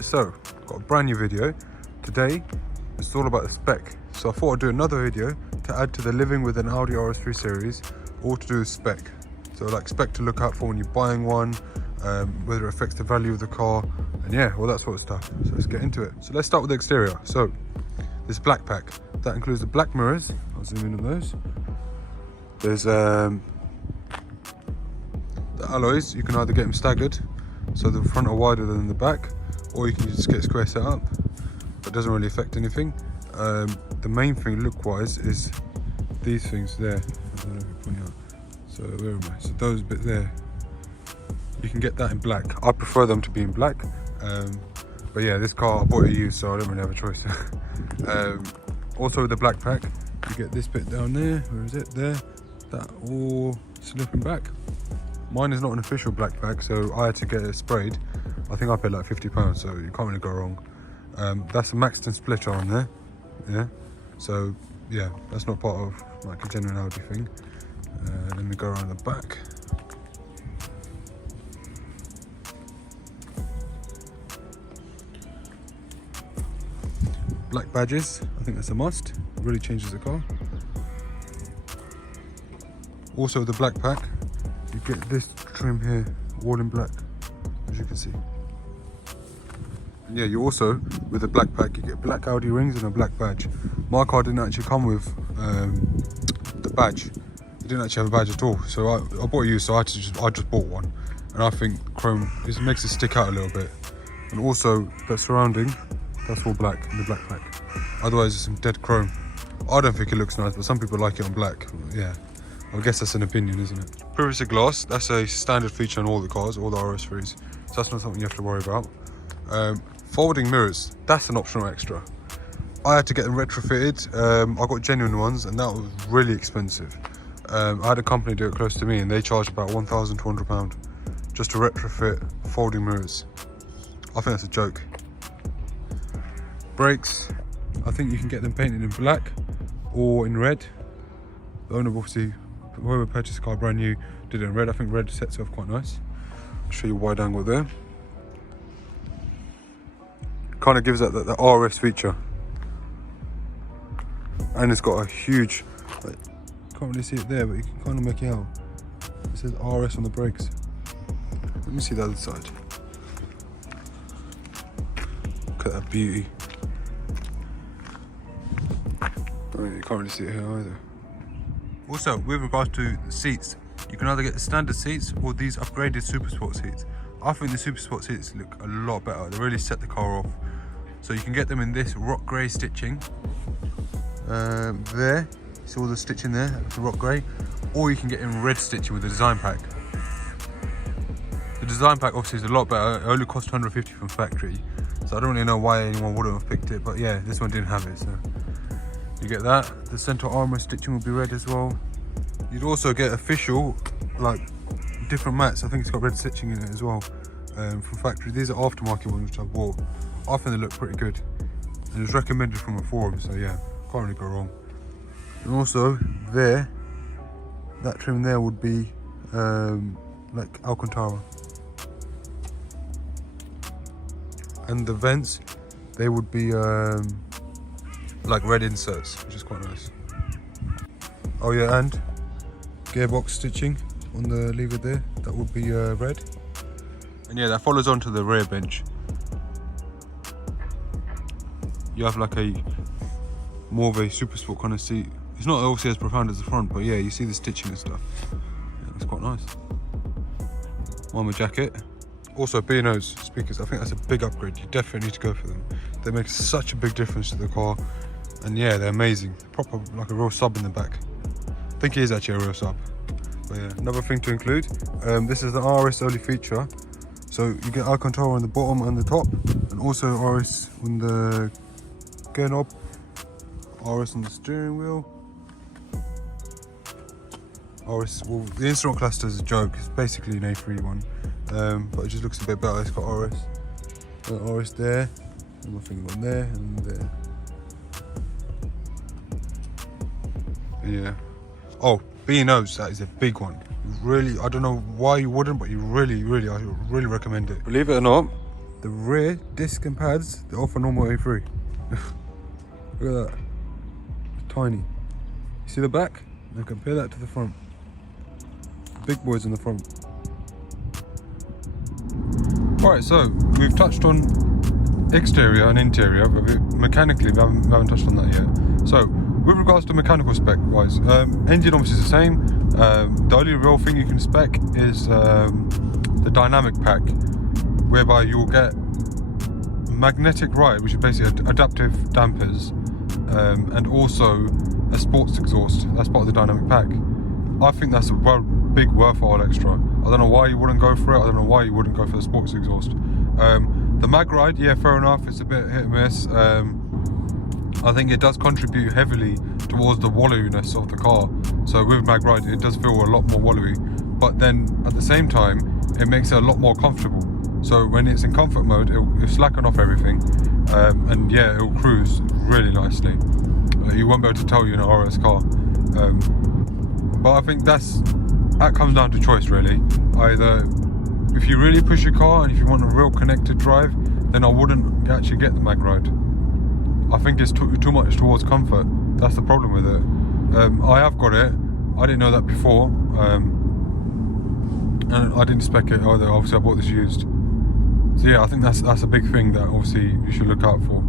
Alright, so got a brand new video. Today it's all about the spec. So I thought I'd do another video to add to the living with an Audi RS3 series, all to do with spec. So like spec to look out for when you're buying one, whether it affects the value of the car, and yeah, all that sort of stuff. So let's get into it. So let's start with the exterior. So this black pack, that includes the black mirrors. I'll zoom in on those. There's the alloys. You can either get them staggered, so the front are wider than the back, or you can just get square set up. That doesn't really affect anything. The main thing look wise is these things there. I don't know if you're pointing out. So where am I? So those bit there, you can get that in black. I prefer them to be in black, but yeah, this car I bought it used, so I don't really have a choice. Also with the black pack, you get this bit down there. Where is it? There. That all slipping back. Mine is not an official black pack, so I had to get it sprayed. I think I paid like £50, so you can't really go wrong. That's a Maxton splitter on there, yeah. So yeah, that's not part of like a genuine Audi thing. Let me go around the back. Black badges, I think that's a must. It really changes the car. Also with the black pack, you get this trim here, all in black, as you can see. And yeah, you also, with the black pack, you get black Audi rings and a black badge. My car didn't actually come with the badge. It didn't actually have a badge at all. So I bought it used, so I just bought one. And I think chrome, it makes it stick out a little bit. And also, the surrounding, that's all black in the black pack. Otherwise, it's some dead chrome. I don't think it looks nice, but some people like it on black. Yeah, I guess that's an opinion, isn't it? Privacy glass, that's a standard feature on all the cars, all the RS3s. So that's not something you have to worry about. Folding mirrors, that's an optional extra. I had to get them retrofitted. I got genuine ones, and that was really expensive. I had a company do it close to me, and they charged about £1,200 just to retrofit folding mirrors. I think that's a joke. Brakes, I think you can get them painted in black or in red. The owner, obviously, whoever purchased the car brand new, did it in red. I think red sets it off quite nice. I'll show you wide angle there. Kind of gives that the RS feature. And it's got a huge, like, can't really see it there, but you can kind of make it out. It says RS on the brakes. Let me see the other side. Look at that beauty. You can't really see it here either. Also, with regards to the seats, you can either get the standard seats or these upgraded Super Sport seats. I think the Super Sport seats look a lot better. They really set the car off. So you can get them in this rock grey stitching. There, see all the stitching there, that's the rock grey. Or you can get in red stitching with the design pack. The design pack obviously is a lot better. It only cost £150 from factory. So I don't really know why anyone wouldn't have picked it, but yeah, this one didn't have it, so you get that. The center armor stitching will be red as well. You'd also get official, like, different mats. I think it's got red stitching in it as well, from factory. These are aftermarket ones which I bought. I think they look pretty good. And it was recommended from a forum, so yeah, can't really go wrong. And also there, that trim there would be like Alcantara. And the vents, they would be like red inserts, which is quite nice. Oh yeah, and gearbox stitching on the lever there, that would be red. And yeah, that follows on to the rear bench. You have like a more of a Super Sport kind of seat. It's not obviously as profound as the front, but yeah, you see the stitching and stuff. Yeah, it's quite nice. Armor jacket. Also B&O's speakers, I think that's a big upgrade. You definitely need to go for them. They make such a big difference to the car. And yeah, they're amazing. Proper, like a real sub in the back. I think it is actually a real sub. But yeah, another thing to include. This is the RS only feature. So you get Alcantara on the bottom and the top. And also RS on the gear knob. RS on the steering wheel. RS, well, the instrument cluster is a joke. It's basically an A3 one. But it just looks a bit better. It's got RS. RS there. And my finger on there and there. Yeah. Oh, B&O's, that is a big one. Really, I don't know why you wouldn't, but I really recommend it. Believe it or not, The rear disc and pads, they're off a normal A3. Look at that, it's tiny. You see the back? Now compare that to the front. Big boys in the front. Alright, so we've touched on exterior and interior, but mechanically we haven't touched on that yet. So with regards to mechanical spec wise, engine obviously is the same. The only real thing you can spec is the dynamic pack, whereby you'll get magnetic ride, which is basically adaptive dampers, and also a sports exhaust. That's part of the dynamic pack. I think that's a big worthwhile extra. I don't know why you wouldn't go for it. I don't know why you wouldn't go for the sports exhaust. The mag ride, yeah, fair enough, it's a bit hit and miss. I think it does contribute heavily towards the wallowiness of the car. So with mag ride, it does feel a lot more wallowy, but then at the same time, it makes it a lot more comfortable. So when it's in comfort mode, it'll slacken off everything, and yeah, it'll cruise really nicely. You won't be able to tell you're in an RS car. But I think that comes down to choice really. Either if you really push your car and if you want a real connected drive, then I wouldn't actually get the mag ride. I think it's too much towards comfort. That's the problem with it. I have got it. I didn't know that before, and I didn't spec it either. Obviously, I bought this used. So yeah, I think that's a big thing that obviously you should look out for.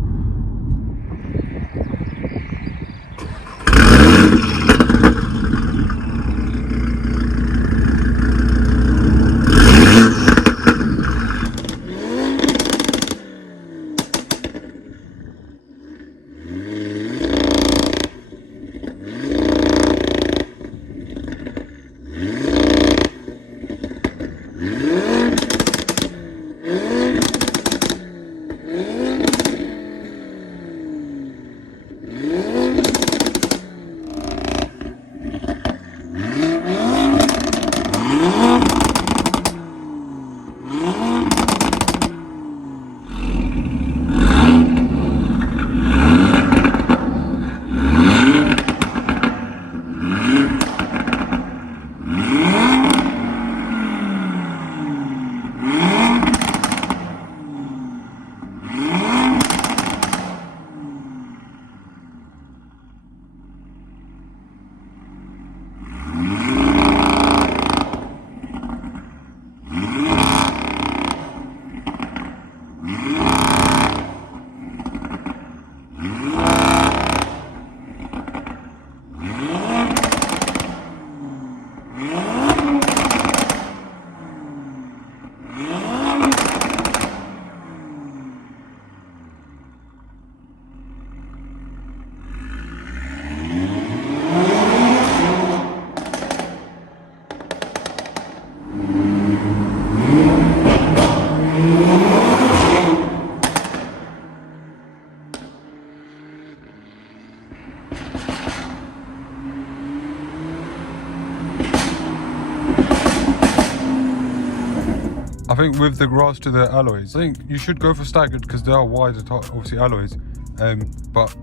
I think with regards to the alloys, I think you should go for staggered because they are wider, obviously, alloys. But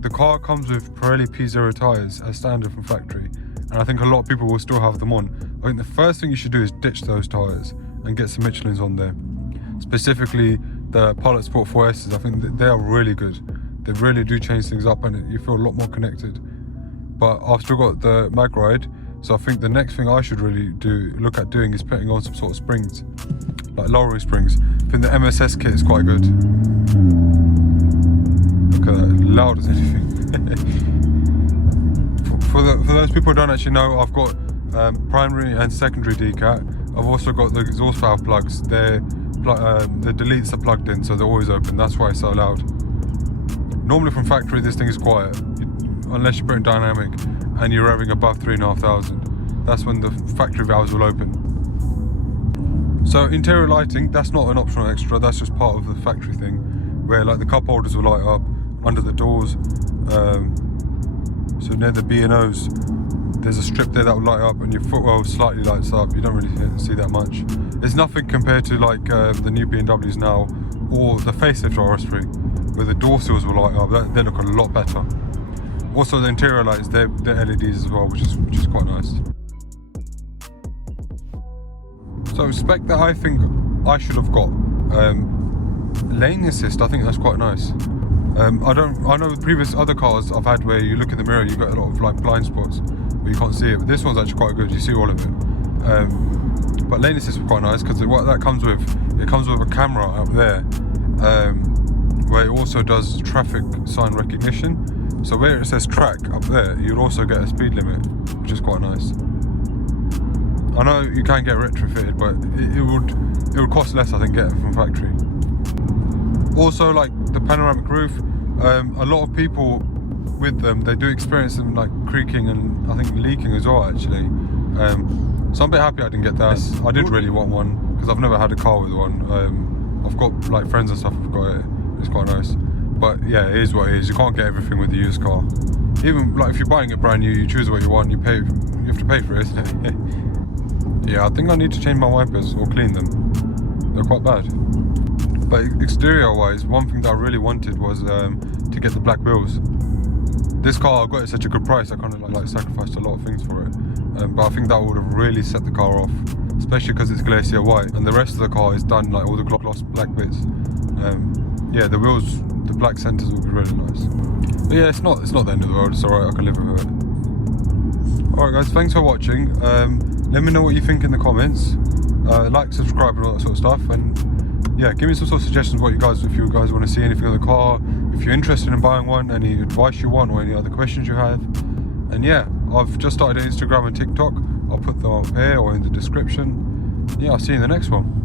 the car comes with Pirelli P0 tyres as standard from factory, and I think a lot of people will still have them on. I think the first thing you should do is ditch those tyres and get some Michelins on there. Specifically the Pilot Sport 4S's, I think that they are really good. They really do change things up and you feel a lot more connected. But I've still got the mag ride, so I think the next thing I should really look at doing is putting on some sort of springs, like lowering springs. I think the MSS kit is quite good. Look at that, loud as anything. for those people who don't actually know, I've got primary and secondary decat. I've also got the exhaust valve plugs. The deletes are plugged in, so they're always open. That's why it's so loud. Normally from factory, this thing is quiet, unless you put in dynamic and you're revving above 3,500. That's when the factory valves will open. So interior lighting, that's not an optional extra, that's just part of the factory thing, where like the cup holders will light up under the doors. So near the B&Os, there's a strip there that will light up and your footwell slightly lights up. You don't really see that much. There's nothing compared to like the new BMWs now, or the facelift RS3, where the door sills will light up. They look a lot better. Also the interior lights, they're LEDs as well, which is quite nice. So spec that I think I should have got, lane assist, I think that's quite nice. I know with previous other cars I've had where you look in the mirror, you get a lot of like blind spots where you can't see it, but this one's actually quite good, you see all of it. But lane assist was quite nice because what that comes with, it comes with a camera up there, where it also does traffic sign recognition. So where it says track up there, you'll also get a speed limit, which is quite nice. I know you can get retrofitted, but it would cost less, I think, getting from factory. Also, like the panoramic roof, a lot of people with them, they do experience them like creaking and I think leaking as well, actually. So I'm a bit happy I didn't get that. I did really want one because I've never had a car with one. I've got like friends and stuff who've got it. It's quite nice. But yeah, it is what it is. You can't get everything with a used car. Even like if you're buying it brand new, you choose what you want. You have to pay for it, isn't it? Yeah, I think I need to change my wipers or clean them. They're quite bad. But exterior wise, one thing that I really wanted was to get the black wheels. This car, I got it at such a good price, I kind of like sacrificed a lot of things for it. But I think that would have really set the car off, especially because it's glacier white and the rest of the car is done like all the gloss black bits. Yeah, the wheels, the black centers would be really nice. But yeah, it's not the end of the world, it's alright, I can live with it. Alright guys, thanks for watching. Let me know what you think in the comments. Like, subscribe and all that sort of stuff, and yeah, give me some sort of suggestions if you guys want to see anything on the car, if you're interested in buying one, any advice you want or any other questions you have. And yeah, I've just started Instagram and TikTok. I'll put them up here or in the description. Yeah, I'll see you in the next one.